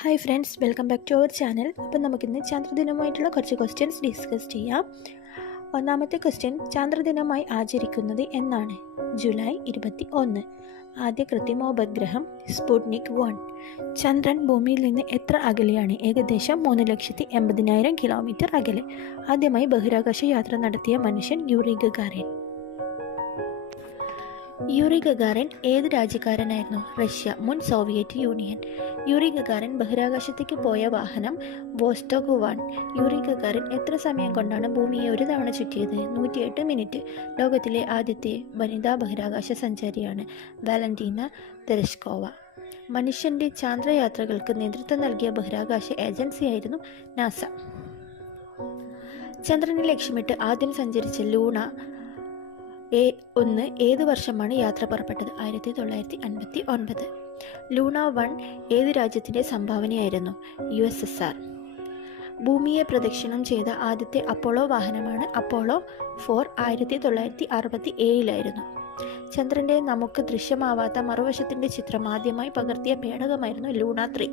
Hi friends, welcome back to our channel. അപ്പം നമുക്കിന്ന് ചാന്ദ്രദിനമായിട്ടുള്ള കുറച്ച് ക്വസ്റ്റ്യൻസ് ഡിസ്കസ് ചെയ്യാം. ഒന്നാമത്തെ ക്വസ്റ്റ്യൻ, ചാന്ദ്രദിനമായി ആചരിക്കുന്നത് എന്നാണ്? ജൂലൈ 21. ആദ്യ കൃത്രിമോപഗ്രഹം സ്പുട്നിക് 1. ചന്ദ്രൻ ഭൂമിയിൽ നിന്ന് എത്ര അകലെയാണ്? ഏകദേശം 3,80,000 കിലോമീറ്റർ അകലെ. ആദ്യമായി ബഹിരാകാശ യാത്ര നടത്തിയ മനുഷ്യൻ യൂറി ഗഗാറിൻ. യൂറി ഗഗാറിൻ ഏത് രാജ്യക്കാരനായിരുന്നു? റഷ്യ, മുൻ സോവിയറ്റ് യൂണിയൻ. യൂറി ഗഗാറിൻ ബഹിരാകാശത്തേക്ക് പോയ വാഹനം വോസ്റ്റോക്ക് 1. യൂറി ഗഗാറിൻ എത്ര സമയം കൊണ്ടാണ് ഭൂമിയെ ഒരു തവണ ചുറ്റിയത്? 108 മിനിറ്റ്. ലോകത്തിലെ ആദ്യത്തെ വനിതാ ബഹിരാകാശ സഞ്ചാരിയാണ് വാലന്റീന തെരഷ്കോവ. മനുഷ്യന്റെ ചാന്ദ്രയാത്രകൾക്ക് നേതൃത്വം നൽകിയ ബഹിരാകാശ ഏജൻസിയായിരുന്നു നാസ. ചന്ദ്രനെ ലക്ഷ്യമിട്ട് ആദ്യം സഞ്ചരിച്ച ലൂണ 1 ഏത് വർഷമാണ് യാത്ര പുറപ്പെട്ടത്? 1959. ലൂണ 1 ഏത് രാജ്യത്തിൻ്റെ സംഭാവനയായിരുന്നു? USSR. ഭൂമിയെ പ്രദക്ഷിണം ചെയ്ത ആദ്യത്തെ അപ്പോളോ വാഹനമാണ് അപ്പോളോ 4. 1967 ചന്ദ്രൻ്റെ നമുക്ക് ദൃശ്യമാവാത്ത മറുവശത്തിൻ്റെ ചിത്രം ആദ്യമായി പകർത്തിയ പേടകമായിരുന്നു ലൂണ 3.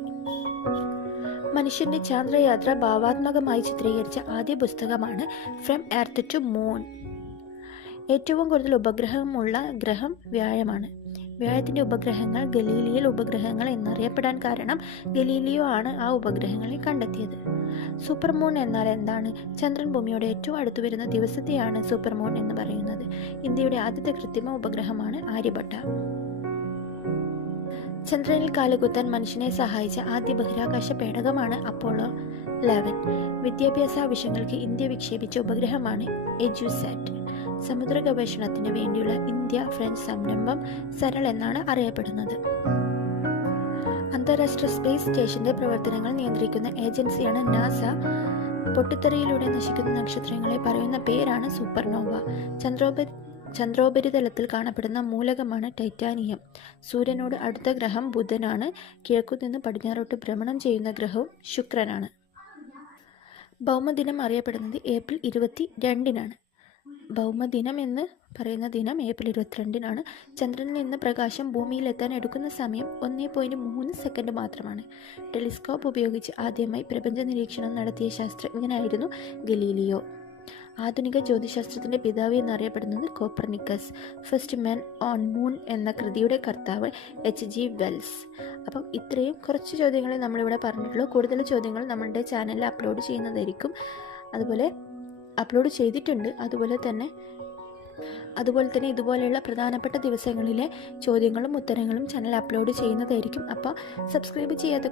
മനുഷ്യന്റെ ചാന്ദ്രയാത്ര ഭാവാത്മകമായി ചിത്രീകരിച്ച ആദ്യ പുസ്തകമാണ് ഫ്രം എർത്ത് ടു മൂൺ. ഏറ്റവും കൂടുതൽ ഉപഗ്രഹമുള്ള ഗ്രഹം വ്യാഴമാണ്. വ്യാഴത്തിൻ്റെ ഉപഗ്രഹങ്ങൾ ഗലീലിയൽ ഉപഗ്രഹങ്ങൾ എന്നറിയപ്പെടാൻ കാരണം ഗലീലിയോ ആണ് ആ ഉപഗ്രഹങ്ങളെ കണ്ടെത്തിയത്. സൂപ്പർമൂൺ എന്നാൽ എന്താണ്? ചന്ദ്രൻ ഭൂമിയോട് ഏറ്റവും അടുത്തു വരുന്ന ദിവസത്തെയാണ് സൂപ്പർമൂൺ എന്ന് പറയുന്നത്. ഇന്ത്യയുടെ ആദ്യത്തെ കൃത്രിമ ഉപഗ്രഹമാണ് ആര്യഭട്ട. ചന്ദ്രനിൽ കാലുകുത്താൻ മനുഷ്യനെ സഹായിച്ച ആദ്യ ബഹിരാകാശ പേടകമാണ് അപ്പോളോ 11. വിദ്യാഭ്യാസ ആവശ്യങ്ങൾക്ക് ഇന്ത്യ വിക്ഷേപിച്ച ഉപഗ്രഹമാണ് എജുസാറ്റ്. സമുദ്ര ഗവേഷണത്തിന് വേണ്ടിയുള്ള ഇന്ത്യ ഫ്രഞ്ച് സംരംഭം സരൾ എന്നാണ് അറിയപ്പെടുന്നത്. അന്താരാഷ്ട്ര സ്പേസ് സ്റ്റേഷന്റെ പ്രവർത്തനങ്ങൾ നിയന്ത്രിക്കുന്ന ഏജൻസിയാണ് നാസ. പൊട്ടിത്തെറിയിലൂടെ നശിക്കുന്ന നക്ഷത്രങ്ങളെ പറയുന്ന പേരാണ് സൂപ്പർനോവ. ചന്ദ്രോപരിതലത്തിൽ കാണപ്പെടുന്ന മൂലകമാണ് ടൈറ്റാനിയം. സൂര്യനോട് അടുത്ത ഗ്രഹം ബുധനാണ്. കിഴക്കുനിന്ന് പടിഞ്ഞാറോട്ട് ഭ്രമണം ചെയ്യുന്ന ഗ്രഹവും ശുക്രനാണ്. ഭൗമദിനം അറിയപ്പെടുന്നത് ഏപ്രിൽ 22. ഭൗമദിനം എന്ന് പറയുന്ന ദിനം ഏപ്രിൽ 22. ചന്ദ്രനിൽ നിന്ന് പ്രകാശം ഭൂമിയിലെത്താൻ എടുക്കുന്ന സമയം 1.3 സെക്കൻഡ് മാത്രമാണ്. ടെലിസ്കോപ്പ് ഉപയോഗിച്ച് ആദ്യമായി പ്രപഞ്ച നിരീക്ഷണം നടത്തിയ ശാസ്ത്രജ്ഞനായിരുന്നു ഗലീലിയോ. ആധുനിക ജ്യോതിശാസ്ത്രത്തിൻ്റെ പിതാവ് എന്നറിയപ്പെടുന്നത് Copernicus. First man on moon എന്ന കൃതിയുടെ കർത്താവ് HG വെൽസ്. അപ്പം ഇത്രയും കുറച്ച് ചോദ്യങ്ങളെ നമ്മളിവിടെ പറഞ്ഞിട്ടുള്ളൂ. കൂടുതൽ ചോദ്യങ്ങൾ നമ്മളുടെ ചാനലിൽ അപ്ലോഡ് ചെയ്യുന്നതായിരിക്കും. അപ്ലോഡ് ചെയ്തിട്ടുണ്ട്. അതുപോലെ തന്നെ ഇതുപോലെയുള്ള പ്രധാനപ്പെട്ട ദിവസങ്ങളിലെ ചോദ്യങ്ങളും ഉത്തരങ്ങളും ചാനൽ അപ്ലോഡ് ചെയ്യുന്നതായിരിക്കും. അപ്പോൾ സബ്സ്ക്രൈബ് ചെയ്യാത്ത